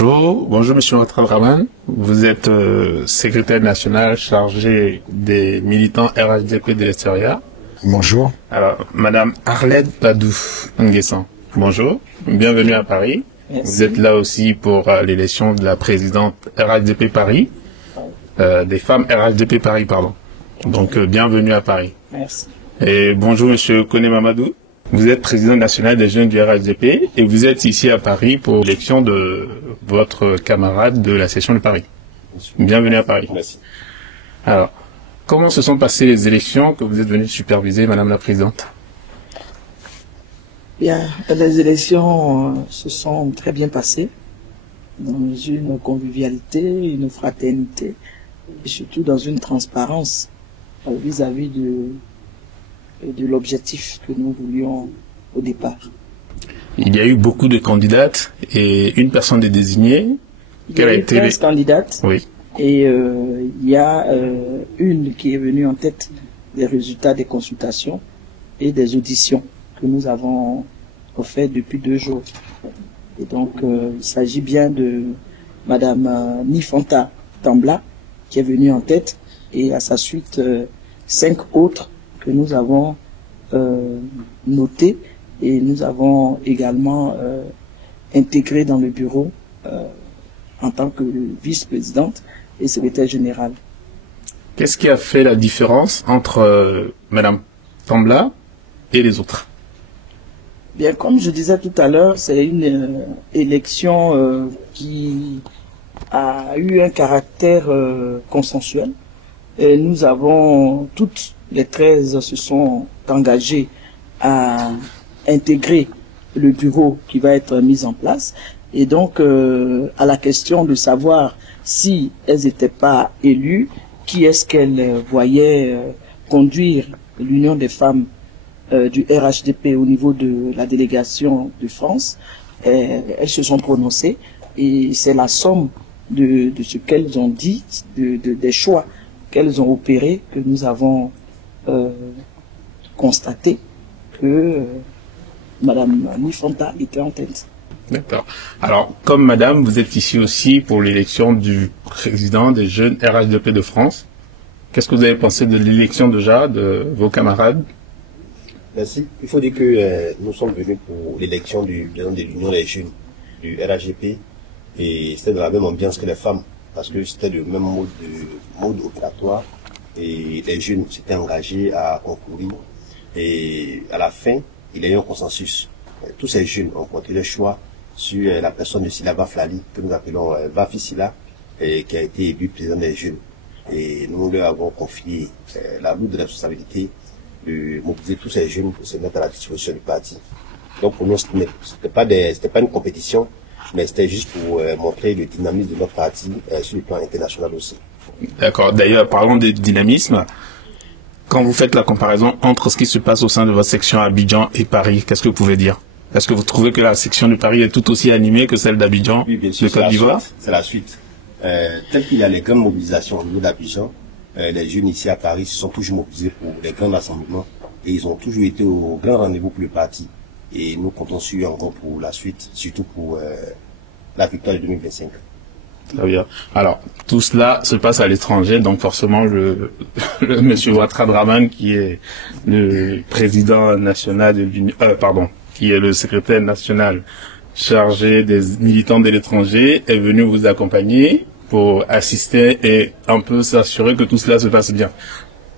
Bonjour Monsieur Ouattara-Dramane. Vous êtes secrétaire national chargé des militants RHDP de l'extérieur. Bonjour. Alors, Madame Arlette Badou Nguessan, bonjour, bienvenue à Paris. Merci. Vous êtes là aussi pour l'élection de la présidente RHDP Paris, des femmes RHDP Paris, pardon. Donc, bienvenue à Paris. Merci. Et bonjour Monsieur Koné Mamadou. Vous êtes président national des jeunes du RHDP et vous êtes ici à Paris pour l'élection de votre camarade de la session de Paris. Bienvenue à Paris. Merci. Alors, comment se sont passées les élections que vous êtes venue superviser, Madame la Présidente? Bien, les élections se sont très bien passées, dans une convivialité, une fraternité, et surtout dans une transparence vis-à-vis de l'objectif que nous voulions au départ. Il y a eu beaucoup de candidates et une personne est désignée. Il y a eu 15 candidates. Oui. Et il y a une qui est venue en tête des résultats des consultations et des auditions que nous avons fait depuis 2 jours. Et donc, il s'agit bien de Madame Nifanta Tambla qui est venue en tête et à sa suite 5 autres que nous avons notés et nous avons également intégré dans le bureau en tant que vice-présidente et secrétaire générale. Qu'est-ce qui a fait la différence entre Madame Tambla et les autres? Bien, comme je disais tout à l'heure, c'est une élection qui a eu un caractère consensuel. Et nous avons, toutes les 13 se sont engagées à intégrer le bureau qui va être mis en place. Et donc, à la question de savoir si elles n'étaient pas élues, qui est-ce qu'elles voyaient conduire l'Union des femmes du RHDP au niveau de la délégation de France, elles se sont prononcées et c'est la somme de ce qu'elles ont dit, des choix qu'elles ont opérés que nous avons constaté que Madame Nifanta était en tête. D'accord. Alors, comme Madame, vous êtes ici aussi pour l'élection du président des jeunes RHDP de France. Qu'est-ce que vous avez pensé de l'élection déjà de vos camarades? Merci. Il faut dire que nous sommes venus pour l'élection du président de l'Union des jeunes du RHDP et c'était dans la même ambiance que les femmes parce que c'était le même mode opératoire et les jeunes s'étaient engagés à concourir et à la fin, il y a eu un consensus. Tous ces jeunes ont porté le choix sur la personne de Sila Baflali, que nous appelons Bafi Sila, qui a été élu président des jeunes. Et nous leur avons confié la lourde de la responsabilité de mobiliser tous ces jeunes pour se mettre à la disposition du parti. Donc pour nous, c'était pas une compétition, mais c'était juste pour montrer le dynamisme de notre parti sur le plan international aussi. D'accord. D'ailleurs, parlons de dynamisme. Quand vous faites la comparaison entre ce qui se passe au sein de votre section à Abidjan et Paris, qu'est-ce que vous pouvez dire? Est-ce que vous trouvez que la section de Paris est tout aussi animée que celle d'Abidjan, oui, bien sûr, de Côte d'Ivoire? C'est la suite. Tel qu'il y a les grandes mobilisations au niveau d'Abidjan, les jeunes ici à Paris se sont toujours mobilisés pour les grands rassemblements et ils ont toujours été au grand rendez-vous pour le parti. Et nous comptons sur encore pour la suite, surtout pour la victoire de 2025. Très bien. Alors, tout cela se passe à l'étranger, donc forcément le monsieur Ouattara-Dramane, qui est le président national de l'Union, qui est le secrétaire national chargé des militants de l'étranger, est venu vous accompagner pour assister et un peu s'assurer que tout cela se passe bien.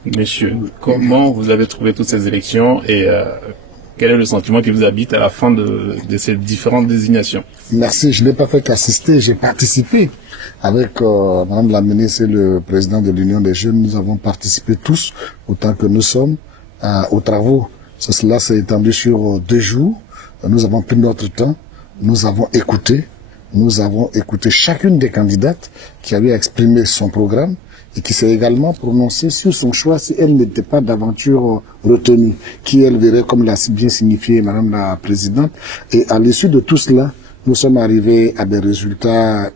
Messieurs, comment vous avez trouvé toutes ces élections et quel est le sentiment qui vous habite à la fin de ces différentes désignations? Merci, je n'ai pas fait qu'assister, j'ai participé. Avec Madame la ministre et le président de l'Union des jeunes, nous avons participé tous, autant que nous sommes, aux travaux. Cela s'est étendu sur 2 jours. Nous avons pris notre temps, nous avons écouté chacune des candidates qui avait exprimé son programme et qui s'est également prononcée sur son choix si elle n'était pas d'aventure retenue, qui elle verrait comme l'a bien signifié Madame la Présidente. Et à l'issue de tout cela, nous sommes arrivés à des résultats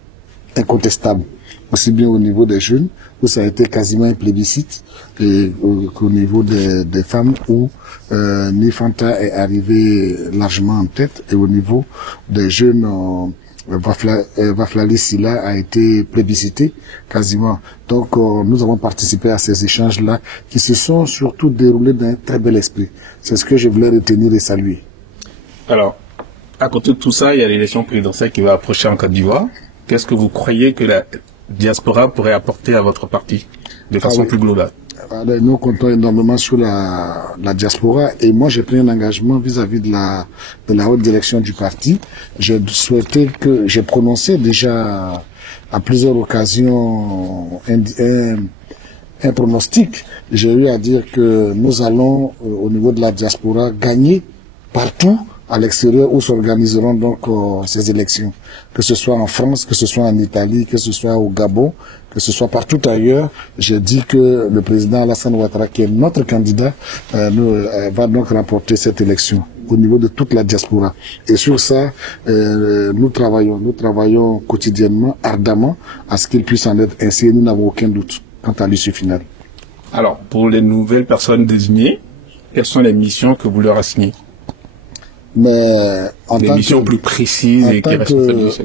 incontestables, aussi bien au niveau des jeunes, où ça a été quasiment un plébiscite, et qu'au niveau des femmes, où Nifanta est arrivé largement en tête, et au niveau des jeunes Waflali Silla a été plébiscité quasiment. Donc nous avons participé à ces échanges-là qui se sont surtout déroulés d'un très bel esprit. C'est ce que je voulais retenir et saluer. Alors, à côté de tout ça, il y a l'élection présidentielle qui va approcher en Côte d'Ivoire. Qu'est-ce que vous croyez que la diaspora pourrait apporter à votre parti de façon plus globale? Nous comptons énormément sur la diaspora et moi j'ai pris un engagement vis-à-vis de la haute direction du parti. J'ai souhaité que j'ai prononcé déjà à plusieurs occasions un pronostic. J'ai eu à dire que nous allons au niveau de la diaspora gagner partout à l'extérieur où s'organiseront donc ces élections, que ce soit en France, que ce soit en Italie, que ce soit au Gabon, que ce soit partout ailleurs. J'ai dit que le président Alassane Ouattara, qui est notre candidat, va donc remporter cette élection au niveau de toute la diaspora. Et sur ça, nous travaillons quotidiennement, ardemment, à ce qu'il puisse en être ainsi, et nous n'avons aucun doute quant à l'issue finale. Alors, pour les nouvelles personnes désignées, quelles sont les missions que vous leur assignez? Mais des missions plus précises et qui restent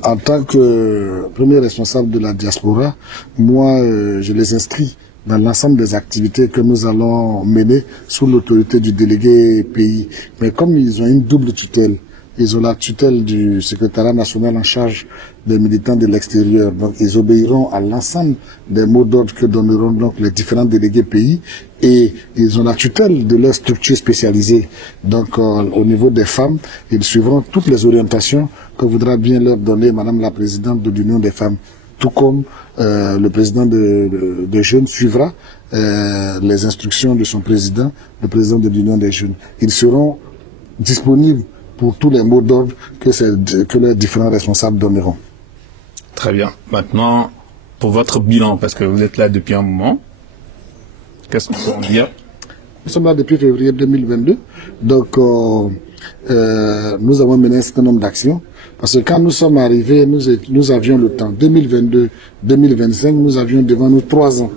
en tant que premier responsable de la diaspora, moi, je les inscris dans l'ensemble des activités que nous allons mener sous l'autorité du délégué pays. Mais comme ils ont une double tutelle, ils ont la tutelle du secrétariat national en charge des militants de l'extérieur. Donc, ils obéiront à l'ensemble des mots d'ordre que donneront donc les différents délégués pays et ils ont la tutelle de leur structure spécialisée. Donc, au niveau des femmes, ils suivront toutes les orientations que voudra bien leur donner Madame la Présidente de l'Union des femmes. Tout comme le président de Jeunes suivra les instructions de son président, le président de l'Union des Jeunes. Ils seront disponibles pour tous les mots d'ordre que les différents responsables donneront. Très bien. Maintenant, pour votre bilan, parce que vous êtes là depuis un moment, qu'est-ce qu'on peut en dire? Nous sommes là depuis février 2022, donc nous avons mené un certain nombre d'actions, parce que quand nous sommes arrivés, nous avions le temps. 2022-2025, nous avions devant nous 3 ans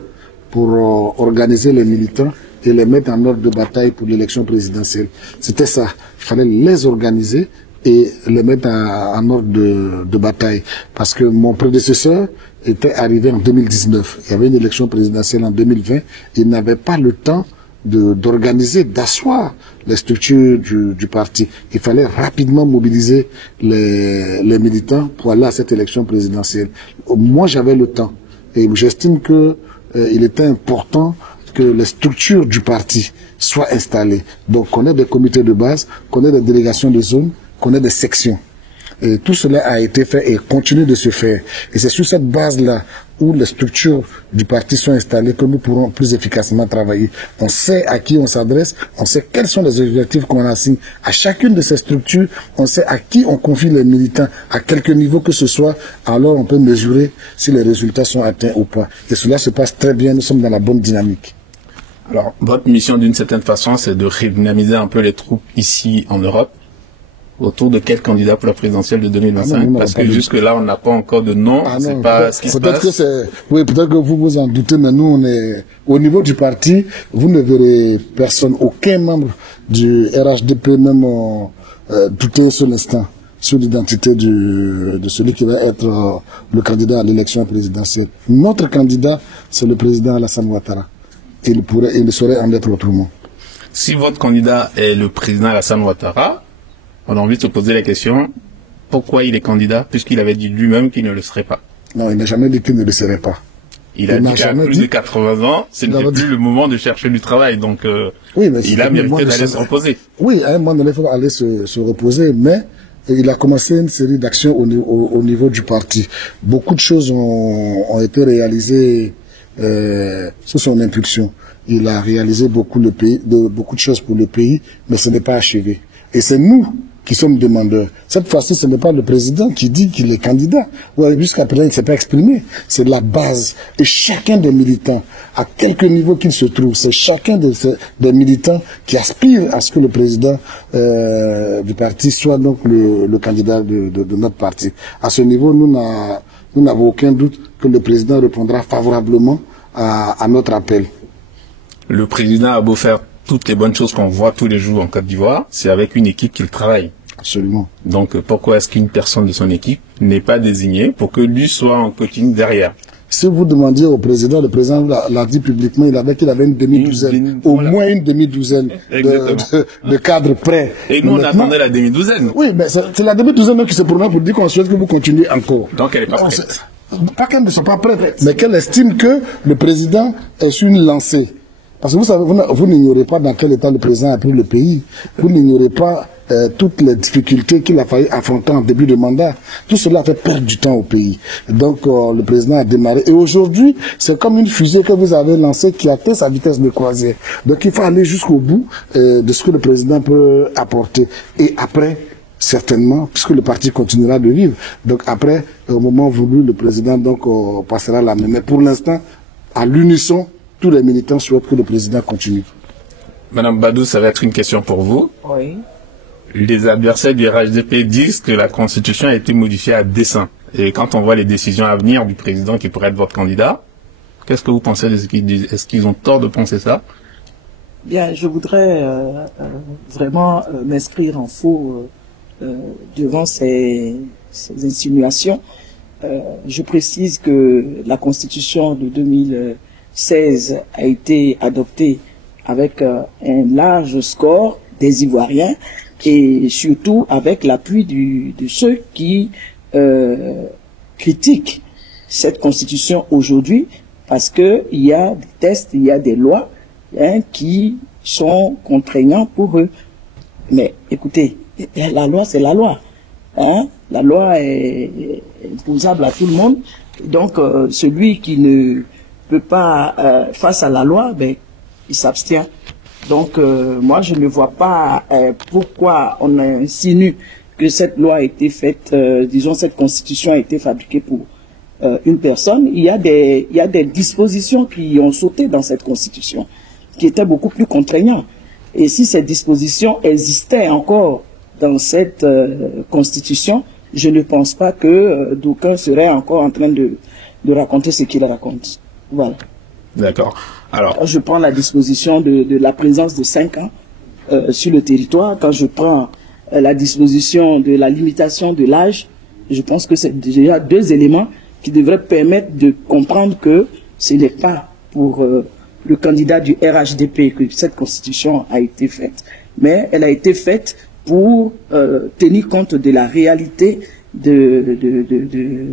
pour organiser les militants et les mettre en ordre de bataille pour l'élection présidentielle. C'était ça. Il fallait les organiser et les mettre en ordre de bataille. Parce que mon prédécesseur était arrivé en 2019. Il y avait une élection présidentielle en 2020. Il n'avait pas le temps d'organiser, d'asseoir les structures du parti. Il fallait rapidement mobiliser les militants pour aller à cette élection présidentielle. Moi, j'avais le temps. Et j'estime que il était important que les structures du parti soient installées. Donc, qu'on ait des comités de base, qu'on ait des délégations de zone, qu'on ait des sections. Et tout cela a été fait et continue de se faire. Et c'est sur cette base-là où les structures du parti sont installées que nous pourrons plus efficacement travailler. On sait à qui on s'adresse, on sait quels sont les objectifs qu'on assigne à chacune de ces structures, on sait à qui on confie les militants, à quelque niveau que ce soit, alors on peut mesurer si les résultats sont atteints ou pas. Et cela se passe très bien, nous sommes dans la bonne dynamique. Alors, votre mission d'une certaine façon, c'est de redynamiser un peu les troupes ici en Europe. Autour de quel candidat pour la présidentielle de 2025? Parce que jusque-là, on n'a pas encore de nom. C'est pas ce qui se passe. Oui, peut-être que vous vous en doutez, mais nous, on est au niveau du parti. Vous ne verrez personne, aucun membre du RHDP même douter sur l'instant sur l'identité de celui qui va être le candidat à l'élection présidentielle. Notre candidat, c'est le président Alassane Ouattara. Il ne saurait en être autrement. Si votre candidat est le président Alassane Ouattara, on a envie de se poser la question, pourquoi il est candidat, puisqu'il avait dit lui-même qu'il ne le serait pas? Non, il n'a jamais dit qu'il ne le serait pas. Il a dit qu'à plus de 80 ans, ce n'était plus le moment de chercher du travail, donc oui, mais il a mérité d'aller se reposer. Oui, à un moment donné, il faut aller se reposer, mais il a commencé une série d'actions au niveau du parti. Beaucoup de choses ont été réalisées sous son impulsion. Il a réalisé beaucoup de choses pour le pays, mais ce n'est pas achevé. Et c'est nous qui sommes demandeurs. Cette fois-ci, ce n'est pas le président qui dit qu'il est candidat. Ouais, jusqu'à présent, il ne s'est pas exprimé. C'est la base. Et chacun des militants, à quelque niveau qu'il se trouve, c'est chacun des militants qui aspire à ce que le président du parti soit donc le candidat de notre parti. À ce niveau, nous n'avons aucun doute que le président répondra favorablement à notre appel. Le président a beau faire toutes les bonnes choses qu'on voit tous les jours en Côte d'Ivoire, c'est avec une équipe qu'il travaille. Absolument. Donc, pourquoi est-ce qu'une personne de son équipe n'est pas désignée pour que lui soit en coaching derrière? Si vous demandiez au président, le président l'a dit publiquement, il avait une demi-douzaine, au moins une demi-douzaine de cadres prêts. Et nous, on attendait la demi-douzaine. Oui, mais c'est la demi-douzaine qui se prononce pour dire qu'on souhaite que vous continuez encore. Donc, elle n'est pas prête. Pas qu'elles ne sont pas prêtes, mais qu'elle estime que le président est sur une lancée. Parce que vous savez, vous n'ignorez pas dans quel état le président a pris le pays. Vous n'ignorez pas toutes les difficultés qu'il a fallu affronter en début de mandat. Tout cela a fait perdre du temps au pays. Donc le président a démarré. Et aujourd'hui, c'est comme une fusée que vous avez lancée qui atteint sa vitesse de croisière. Donc il faut aller jusqu'au bout de ce que le président peut apporter. Et après, certainement, puisque le parti continuera de vivre. Donc après, au moment voulu, le président passera la main. Mais pour l'instant, à l'unisson, tous les militants souhaitent que le président continue. Madame Badou, ça va être une question pour vous. Oui. Les adversaires du RHDP disent que la Constitution a été modifiée à dessein. Et quand on voit les décisions à venir du président qui pourrait être votre candidat, qu'est-ce que vous pensez de ce qu'ils disent? Est-ce qu'ils ont tort de penser ça? Bien, je voudrais vraiment m'inscrire en faux devant ces insinuations. Je précise que la Constitution de 2016 a été adoptée avec un large score des Ivoiriens et surtout avec l'appui de ceux qui critiquent cette Constitution aujourd'hui parce que il y a des tests, il y a des lois qui sont contraignants pour eux. Mais écoutez, la loi c'est la loi. La loi est imposable à tout le monde. Donc celui qui ne peut pas face à la loi, ben il s'abstient. Donc moi je ne vois pas pourquoi on insinue que cette loi a été faite, disons cette constitution a été fabriquée pour une personne. Il y a des dispositions qui ont sauté dans cette constitution, qui étaient beaucoup plus contraignantes. Et si ces dispositions existaient encore dans cette constitution, je ne pense pas que d'aucuns seraient encore en train de raconter ce qu'ils racontent. Voilà. D'accord. Alors, je prends la disposition de la présence de 5 ans sur le territoire. Quand je prends la disposition de la limitation de l'âge, je pense que c'est déjà 2 éléments qui devraient permettre de comprendre que ce n'est pas pour le candidat du RHDP que cette constitution a été faite, mais elle a été faite pour tenir compte de la réalité de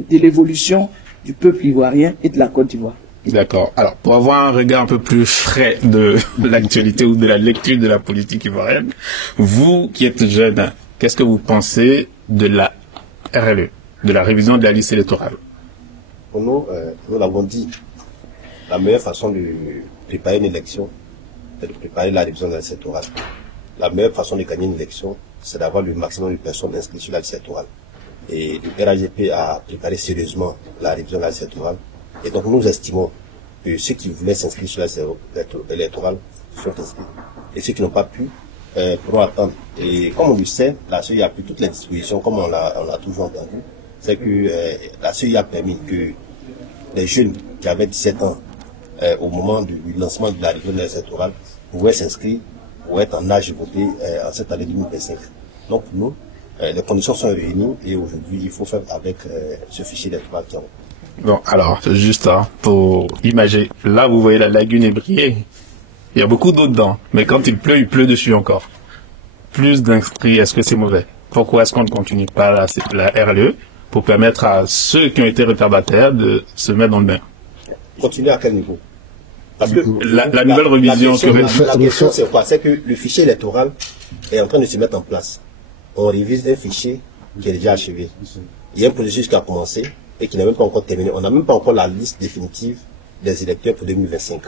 l'évolution du peuple ivoirien et de la Côte d'Ivoire. D'accord. Alors, pour avoir un regard un peu plus frais de l'actualité ou de la lecture de la politique ivoirienne, vous qui êtes jeune, qu'est-ce que vous pensez de la RLE, de la révision de la liste électorale? Pour nous, nous l'avons dit, la meilleure façon de préparer une élection, c'est de préparer la révision de la liste électorale. La meilleure façon de gagner une élection, c'est d'avoir le maximum de personnes inscrites sur la liste électorale. Et le RHDP a préparé sérieusement la révision de la liste électorale. Et donc nous estimons que ceux qui voulaient s'inscrire sur la liste électorale sont inscrits. Et ceux qui n'ont pas pu pourront attendre. Et comme on le sait, la CEI a pris toutes les dispositions, comme on l'a toujours entendu, c'est que la CEI a permis que les jeunes qui avaient 17 ans au moment du lancement de la révision de la liste électorale pouvaient s'inscrire pour être en âge de voter en cette année 2025. Donc pour nous, les conditions sont réunies et aujourd'hui il faut faire avec ce fichier électoral qui est en cours. Bon, alors, juste pour imager, là vous voyez la lagune ébriée, il y a beaucoup d'eau dedans, mais quand il pleut dessus encore. Plus d'inscrits, est-ce que c'est mauvais? Pourquoi est-ce qu'on ne continue pas la RLE pour permettre à ceux qui ont été retardataires de se mettre dans le bain? Continuer à quel niveau? Parce que la nouvelle révision la question c'est quoi? C'est que le fichier électoral est en train de se mettre en place. On révise un fichier qui est déjà achevé. Il y a un processus qui a commencé et qui n'est même pas encore terminé. On n'a même pas encore la liste définitive des électeurs pour 2025.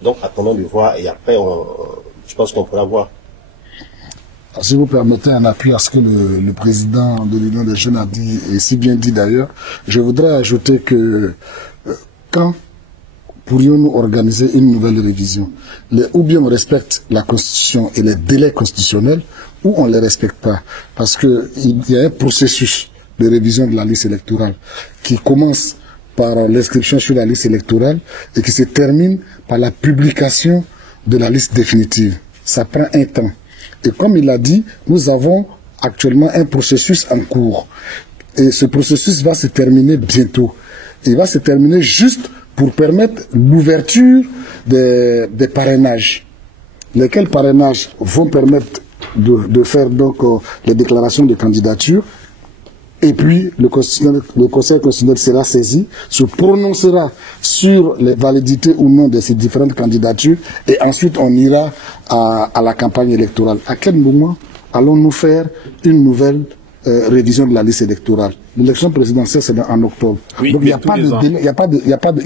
Donc attendons de voir et après je pense qu'on pourra voir. Alors, si vous permettez un appui à ce que le président de l'Union des jeunes a dit, et si bien dit d'ailleurs, je voudrais ajouter que quand pourrions-nous organiser une nouvelle révision, ou bien on respecte la Constitution et les délais constitutionnels, ou on ne les respecte pas. Parce qu'il y a un processus de révision de la liste électorale qui commence par l'inscription sur la liste électorale et qui se termine par la publication de la liste définitive. Ça prend un temps. Et comme il a dit, nous avons actuellement un processus en cours. Et ce processus va se terminer bientôt. Il va se terminer juste pour permettre l'ouverture des parrainages. Lesquels parrainages vont permettre de faire donc les déclarations de candidature. Et puis, le Conseil constitutionnel sera saisi, se prononcera sur les validités ou non de ces différentes candidatures, et ensuite on ira à la campagne électorale. À quel moment allons-nous faire une nouvelle révision de la liste électorale? L'élection présidentielle, c'est en octobre. Oui, donc il n'y a pas de délai. Il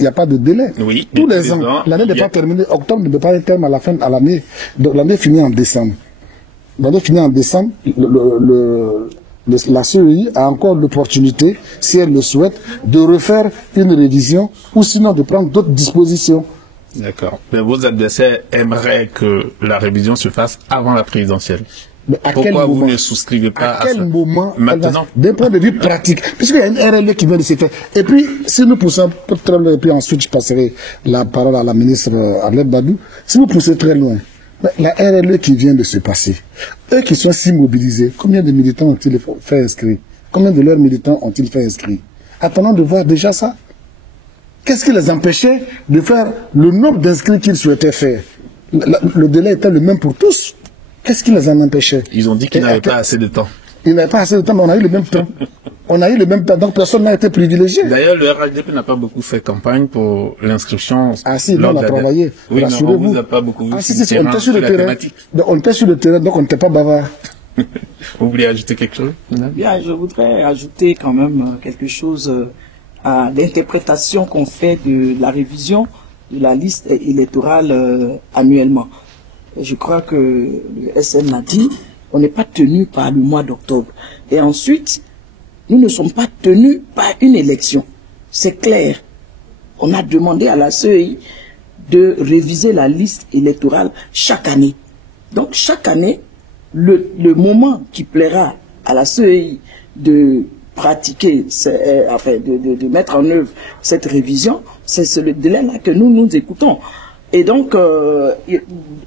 n'y a pas de délai. Oui, tous les ans. L'année n'est pas terminée. Octobre ne peut pas être terme à la fin de l'année. Donc l'année finit en décembre. L'année finit en décembre. La CEI a encore l'opportunité, si elle le souhaite, de refaire une révision ou sinon de prendre d'autres dispositions. D'accord. Mais vos adversaires aimeraient que la révision se fasse avant la présidentielle. Mais à Pourquoi quel vous moment, ne souscrivez pas à ça? À quel moment maintenant? D'un point de vue pratique, puisqu'il y a une RLE qui vient de se faire. Et puis, si nous poussons très loin, et puis ensuite je passerai la parole à la ministre Arlette Badou, si vous poussez très loin, la RLE qui vient de se passer, eux qui sont si mobilisés, combien de militants ont-ils fait inscrire? Combien de leurs militants ont-ils fait inscrire? Attendons de voir déjà ça. Qu'est-ce qui les empêchait de faire le nombre d'inscrits qu'ils souhaitaient faire? Le délai était le même pour tous. Qu'est-ce qui les en empêchait? Ils ont dit qu'ils n'avaient pas assez de temps. Ils n'avaient pas assez de temps, mais on a eu le même temps. On a eu le même temps, donc personne n'a été privilégié. D'ailleurs, le RHDP n'a pas beaucoup fait campagne pour l'inscription. Ah si, nous on a travaillé. Oui, non, on rassurez-vous. vous a pas beaucoup vu. Ah si, on était sur le terrain. Donc, on était sur le terrain, donc on n'était pas bavard. Vous voulez ajouter quelque chose? Bien, je voudrais ajouter quand même quelque chose à l'interprétation qu'on fait de la révision de la liste électorale annuellement. Je crois que le SN l'a dit, on n'est pas tenu par le mois d'octobre. Et ensuite, nous ne sommes pas tenus par une élection. C'est clair. On a demandé à la CEI de réviser la liste électorale chaque année. Donc chaque année, le moment qui plaira à la CEI de pratiquer, enfin de mettre en œuvre cette révision, c'est le délai-là que nous écoutons. Et donc,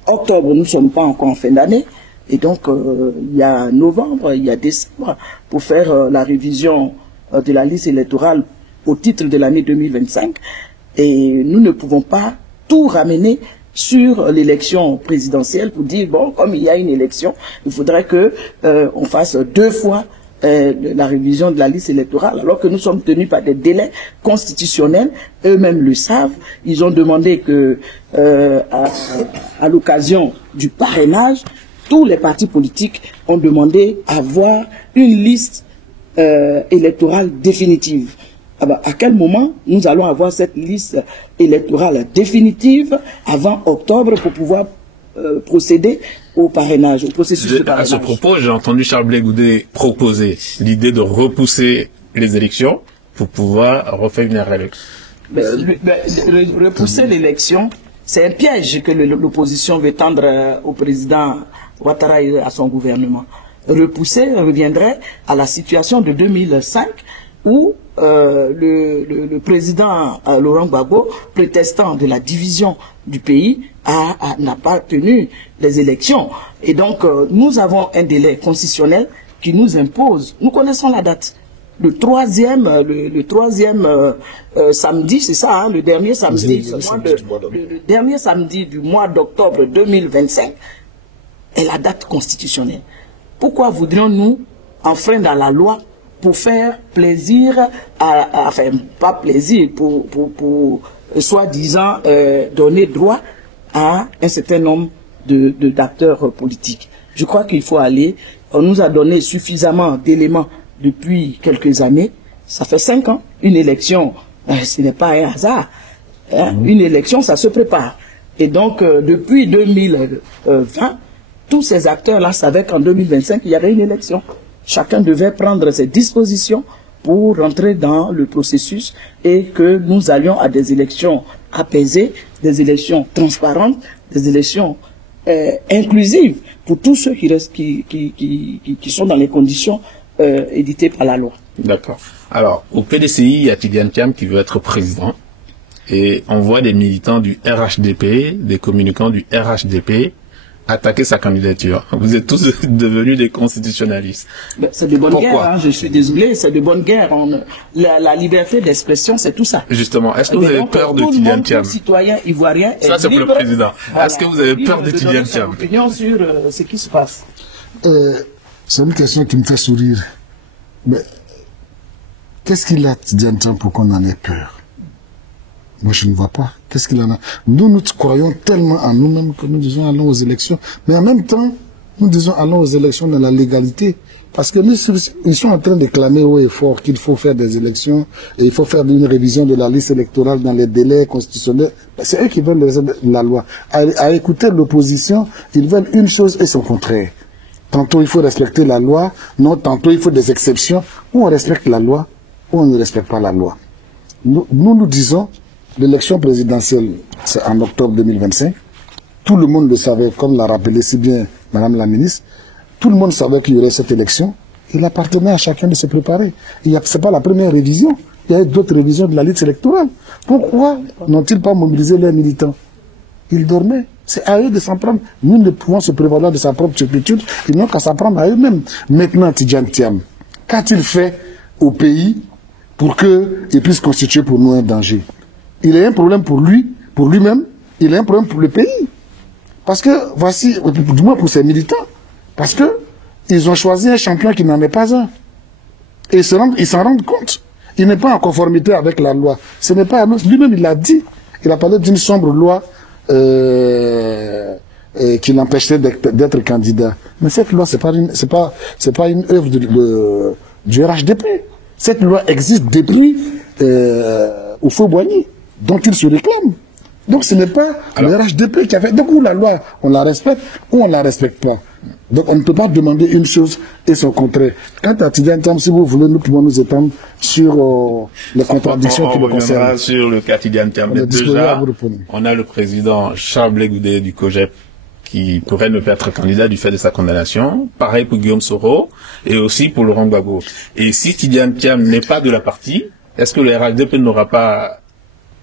octobre, nous ne sommes pas encore en fin d'année. Et donc, il y a novembre, il y a décembre pour faire la révision de la liste électorale au titre de l'année 2025. Et nous ne pouvons pas tout ramener sur l'élection présidentielle pour dire, bon, comme il y a une élection, il faudrait que on fasse 2 fois la révision de la liste électorale, alors que nous sommes tenus par des délais constitutionnels. Eux-mêmes le savent. Ils ont demandé que, à l'occasion du parrainage, tous les partis politiques ont demandé à avoir une liste électorale définitive. Alors, à quel moment nous allons avoir cette liste électorale définitive avant octobre pour pouvoir procéder au parrainage, au processus de parrainage? À ce propos, j'ai entendu Charles Blé Goudé proposer l'idée de repousser les élections pour pouvoir refaire une réélection. Repousser l'élection, c'est un piège que l'opposition veut tendre au président Ouattara et à son gouvernement. Repousser reviendrait à la situation de 2005 où le président Laurent Gbagbo, prétestant de la division du pays, n'a pas tenu les élections. Et donc, nous avons un délai constitutionnel qui nous impose, nous connaissons la date, le troisième samedi, c'est ça, hein, le dernier samedi, le dernier samedi du mois d'octobre 2025 est la date constitutionnelle. Pourquoi voudrions-nous enfreindre la loi pour faire plaisir, enfin pas plaisir, pour soi-disant donner droit à un certain nombre d'acteurs politiques? Je crois qu'il faut aller. On nous a donné suffisamment d'éléments depuis quelques années. Ça fait 5 ans. Une élection, ce n'est pas un hasard. Hein? Une élection, ça se prépare. Et donc, depuis 2020, tous ces acteurs-là savaient qu'en 2025, il y avait une élection. Chacun devait prendre ses dispositions pour rentrer dans le processus et que nous allions à des élections apaisées, des élections transparentes, des élections inclusives pour tous ceux qui sont dans les conditions éditées par la loi. D'accord. Alors, au PDCI, il y a Tidjane Thiam qui veut être président et on voit des militants du RHDP, des communicants du RHDP attaquer sa candidature. Vous êtes tous devenus des constitutionnalistes. C'est de bonne guerre, hein, je suis désolé, c'est de bonne guerre. La liberté d'expression, c'est tout ça. Justement, est-ce que vous avez peur de Tidjane Thiam? Tout citoyen ivoirien ça, c'est pour le président. Voilà, est-ce que vous avez peur de Tidjane Thiam? Opinion sur ce qui se passe. C'est une question qui me fait sourire. Mais qu'est-ce qu'il a, Tidjane Thiam, pour qu'on en ait peur? Moi, je ne vois pas. Qu'est-ce qu'il en a? Nous croyons tellement en nous-mêmes que nous disons allons aux élections. Mais en même temps, nous disons allons aux élections dans la légalité. Parce que ils sont en train de clamer haut et fort qu'il faut faire des élections et il faut faire une révision de la liste électorale dans les délais constitutionnels. C'est eux qui veulent la loi. À écouter l'opposition, ils veulent une chose et son contraire. Tantôt il faut respecter la loi, non, tantôt il faut des exceptions. Ou on respecte la loi, ou on ne respecte pas la loi. Nous disons, l'élection présidentielle, c'est en octobre 2025. Tout le monde le savait, comme l'a rappelé si bien Madame la ministre. Tout le monde savait qu'il y aurait cette élection. Il appartenait à chacun de se préparer. Ce n'est pas la première révision. Il y a eu d'autres révisions de la liste électorale. Pourquoi n'ont-ils pas mobilisé leurs militants? Ils dormaient. C'est à eux de s'en prendre. Nous ne pouvons se prévaloir de sa propre turpitude. Ils n'ont qu'à s'en prendre à eux-mêmes. Maintenant, Tidjane Thiam, qu'a-t-il fait au pays pour qu'il puisse constituer pour nous un danger? Il a un problème pour lui-même, il a un problème pour le pays. Parce que, voici, du moins pour ses militants, parce que ils ont choisi un champion qui n'en est pas un. Et ils s'en rendent compte. Il n'est pas en conformité avec la loi. Ce n'est pas lui-même, il l'a dit. Il a parlé d'une sombre loi qui l'empêcherait d'être candidat. Mais cette loi, c'est pas une œuvre du RHDP. Cette loi existe depuis au Faux-Boigny, dont il se réclame. Donc ce n'est pas le RHDP qui a fait. Donc ou la loi, on la respecte, ou on ne la respecte pas. Donc on ne peut pas demander une chose et son contraire. Quant à Tidjane Thiam, si vous voulez, nous pouvons nous étendre sur les contradictions qui le concernent. Sur le cas Tidjane Thiam. Déjà, on a le président Charles Blé Goudé du COJEP qui pourrait ne pas être candidat du fait de sa condamnation. Pareil pour Guillaume Soro et aussi pour Laurent Gbagbo. Et si Tidjane Thiam n'est pas de la partie, est-ce que le RHDP n'aura pas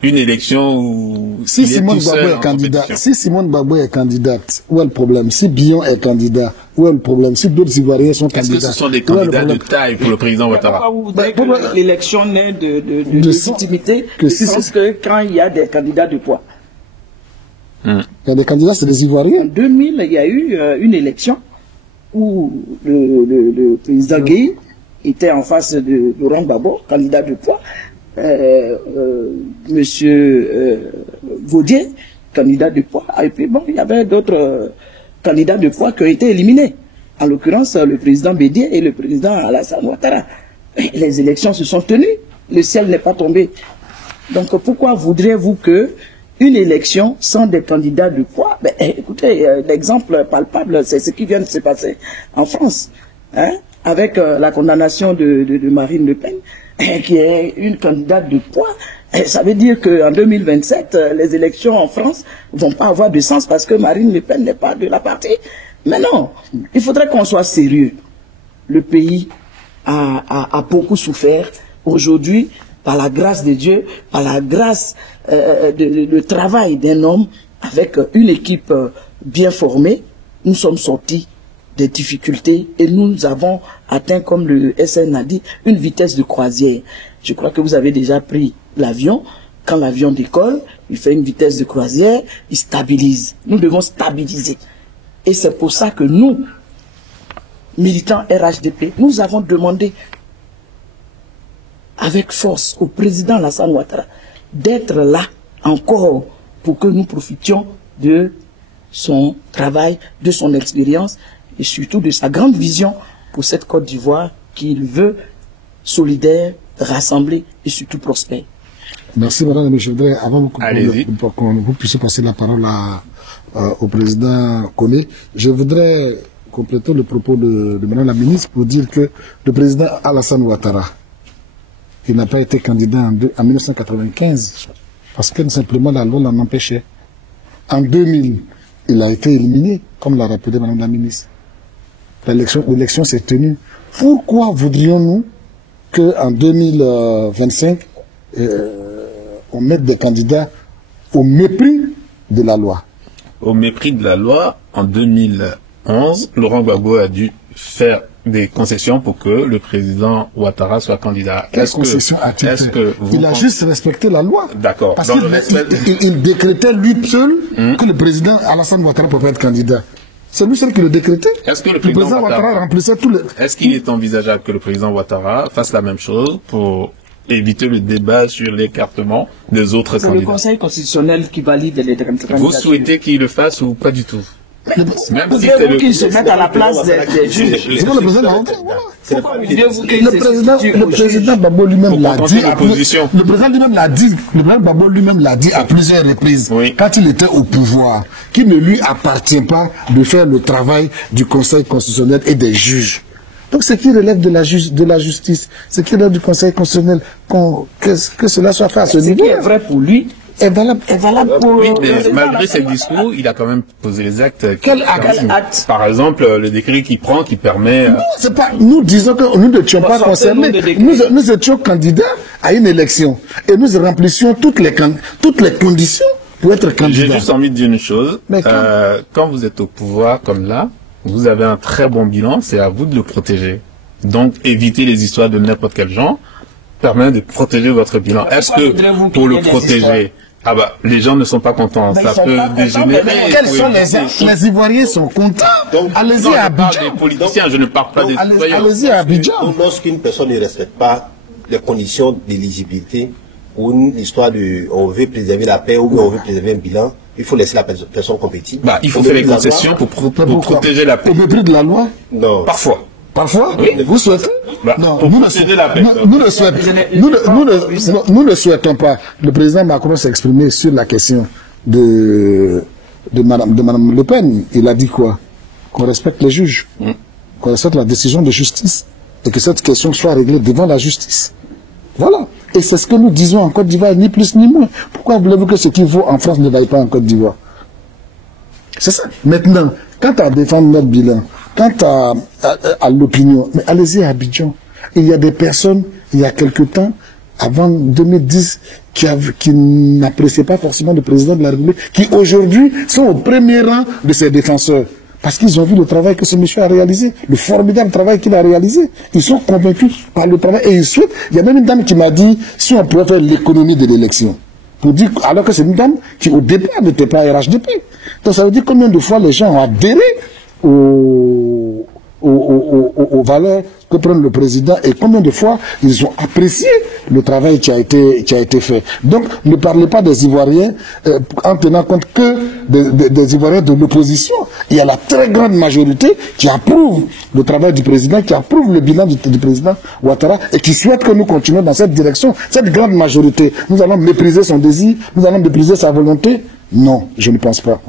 une élection où si Simone Gbagbo est candidat, si Simone Gbagbo est candidate, où est le problème? Si Billon est candidat, où est le problème? Si d'autres Ivoiriens sont candidats, est-ce que ce sont des candidats de taille pour le président Ouattara? Pourquoi vous voudrez que l'élection n'ait de légitimité que quand il y a des candidats de poids? Il y a des candidats, c'est des Ivoiriens. En 2000, il y a eu une élection où le président Gueye était en face de Laurent Gbagbo, candidat de poids. Monsieur Vaudier, candidat de poids. Et puis bon, il y avait d'autres candidats de poids qui ont été éliminés. En l'occurrence, le président Bédier et le président Alassane Ouattara. Les élections se sont tenues. Le ciel n'est pas tombé. Donc pourquoi voudriez-vous que une élection sans des candidats de poids? Ben, écoutez, l'exemple palpable, c'est ce qui vient de se passer en France, hein, avec la condamnation de Marine Le Pen, qui est une candidate de poids. Ça veut dire qu'en 2027, les élections en France vont pas avoir de sens parce que Marine Le Pen n'est pas de la partie. Mais non, il faudrait qu'on soit sérieux. Le pays a beaucoup souffert. Aujourd'hui, par la grâce de Dieu, par la grâce de travail d'un homme, avec une équipe bien formée, nous sommes sortis des difficultés et nous avons atteint, comme le SN a dit, une vitesse de croisière. Je crois que vous avez déjà pris l'avion. Quand l'avion décolle, il fait une vitesse de croisière, il stabilise. Nous devons stabiliser. Et c'est pour ça que nous, militants RHDP, nous avons demandé avec force au président Alassane Ouattara d'être là encore pour que nous profitions de son travail, de son expérience et surtout de sa grande vision pour cette Côte d'Ivoire qu'il veut solidaire, rassemblée et surtout prospère. Merci madame, je voudrais, avant que vous puissiez passer la parole au président Koné, je voudrais compléter le propos de madame la ministre pour dire que le président Alassane Ouattara, il n'a pas été candidat en 1995 parce que simplement la loi l'en empêchait. En 2000, il a été éliminé, comme l'a rappelé madame la ministre. L'élection s'est tenue. Pourquoi voudrions-nous qu'en 2025, on mette des candidats au mépris de la loi? Au mépris de la loi, en 2011, Laurent Gbagbo a dû faire des concessions pour que le président Ouattara soit candidat. Quelle concession a-t-il fait? Il a juste respecté la loi. D'accord. Parce qu'il décrétait lui seul que le président Alassane Ouattara pouvait être candidat. C'est lui seul qui le décrétait. Est-ce que le président Ouattara remplissait tous les... Est-ce qu'il est envisageable que le président Ouattara fasse la même chose pour éviter le débat sur l'écartement des autres candidats? C'est le Conseil constitutionnel qui valide les candidatures. Vous souhaitez qu'il le fasse ou pas du tout? Même si c'est qu'il se mette à la place des juges. Le président Gbagbo lui-même l'a dit. Le président lui-même l'a dit. Le président Gbagbo lui-même l'a dit à plusieurs reprises. Oui. Quand il était au pouvoir, qu'il ne lui appartient pas de faire le travail du Conseil constitutionnel et des juges. Donc ce qui relève de la justice, ce qui relève du Conseil constitutionnel, que cela soit fait à ce niveau. Ce qui est vrai pour lui est valable pour... Oui, mais malgré ses discours, il a quand même posé les actes. Quel acte? Par exemple, le décret qu'il prend, qui permet... Non, c'est pas... Nous disons que nous n'étions pas concernés. Nous étions candidats à une élection. Et nous remplissions toutes les conditions pour être candidats. J'ai juste envie de dire une chose. Quand vous êtes au pouvoir comme là, vous avez un très bon bilan, c'est à vous de le protéger. Donc, éviter les histoires de n'importe quel genre permet de protéger votre bilan. Est-ce que pour le protéger, les gens ne sont pas contents, ça peut dégénérer. Quels sont les Ivoiriens sont contents? Allez-y à Abidjan. Je parle des politiciens, je ne parle pas des citoyens. Allez-y à Abidjan. Lorsqu'une personne ne respecte pas les conditions d'éligibilité ou une histoire de on veut préserver la paix ou on veut préserver un bilan, il faut laisser la personne compétir. Il faut faire les concessions pour protéger la paix. Au mépris de la loi? Non. Parfois. Parfois, oui. Vous souhaitez? Non, nous ne souhaitons pas. Le président Macron s'est exprimé sur la question de Madame Le Pen. Il a dit quoi? Qu'on respecte les juges, qu'on respecte la décision de justice et que cette question soit réglée devant la justice. Voilà. Et c'est ce que nous disons en Côte d'Ivoire, ni plus ni moins. Pourquoi voulez-vous que ce qui vaut en France ne vaille pas en Côte d'Ivoire? C'est ça. Maintenant, quant à défendre notre bilan, quant à l'opinion, mais allez-y à Abidjan. Il y a des personnes, il y a quelque temps, avant 2010, qui n'appréciaient pas forcément le président de la République, qui aujourd'hui sont au premier rang de ses défenseurs. Parce qu'ils ont vu le travail que ce monsieur a réalisé, le formidable travail qu'il a réalisé. Ils sont convaincus par le travail et ils souhaitent. Il y a même une dame qui m'a dit si on pouvait faire l'économie de l'élection. Pour dire, alors que c'est une dame qui au départ n'était pas RHDP. Donc ça veut dire combien de fois les gens ont adhéré aux valeurs que prend le président et combien de fois ils ont apprécié le travail qui a été fait. Donc ne parlez pas des Ivoiriens en tenant compte que des Ivoiriens de l'opposition. Il y a la très grande majorité qui approuve le travail du président, qui approuve le bilan du président Ouattara et qui souhaite que nous continuions dans cette direction. Cette grande majorité, nous allons mépriser son désir, nous allons mépriser sa volonté? Non, je ne pense pas.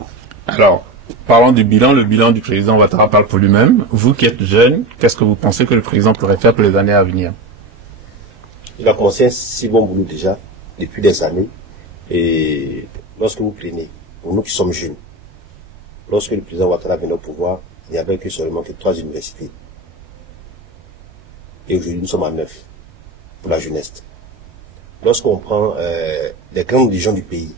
Alors, parlons du bilan. Le bilan du président Ouattara parle pour lui-même. Vous qui êtes jeune, qu'est-ce que vous pensez que le président pourrait faire pour les années à venir? Il a commencé un si bon boulot déjà, depuis des années. Et lorsque vous prenez, pour nous qui sommes jeunes, lorsque le président Ouattara venait au pouvoir, il n'y avait que seulement que 3 universités. Et aujourd'hui, nous sommes à 9 pour la jeunesse. Lorsqu'on prend les grandes régions du pays,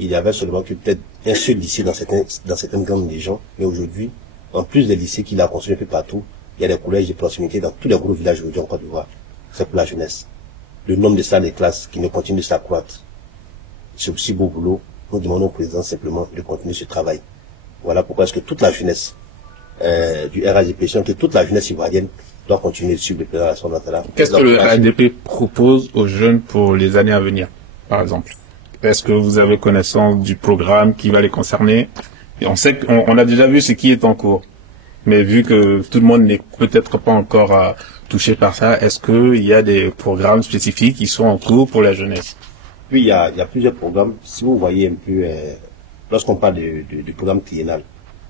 il y avait seulement que peut-être un seul lycée dans certaines grandes régions. Mais aujourd'hui, en plus des lycées qu'il a construits un peu partout, il y a des collèges de proximité dans tous les gros villages aujourd'hui en Côte d'Ivoire. C'est pour la jeunesse. Le nombre de salles de classe qui ne continue de s'accroître. C'est aussi beau boulot. Nous demandons au président simplement de continuer ce travail. Voilà pourquoi est-ce que toute la jeunesse du RHDP, que toute la jeunesse ivoirienne doit continuer de suivre le président Alassane Ouattara. Qu'est-ce que le RHDP propose aux jeunes pour les années à venir, par exemple? Est-ce que vous avez connaissance du programme qui va les concerner? Et on sait qu'on a déjà vu ce qui est en cours. Mais vu que tout le monde n'est peut-être pas encore touché par ça, est-ce qu'il y a des programmes spécifiques qui sont en cours pour la jeunesse? Oui, il y a plusieurs programmes. Si vous voyez un peu, lorsqu'on parle du programme triennal,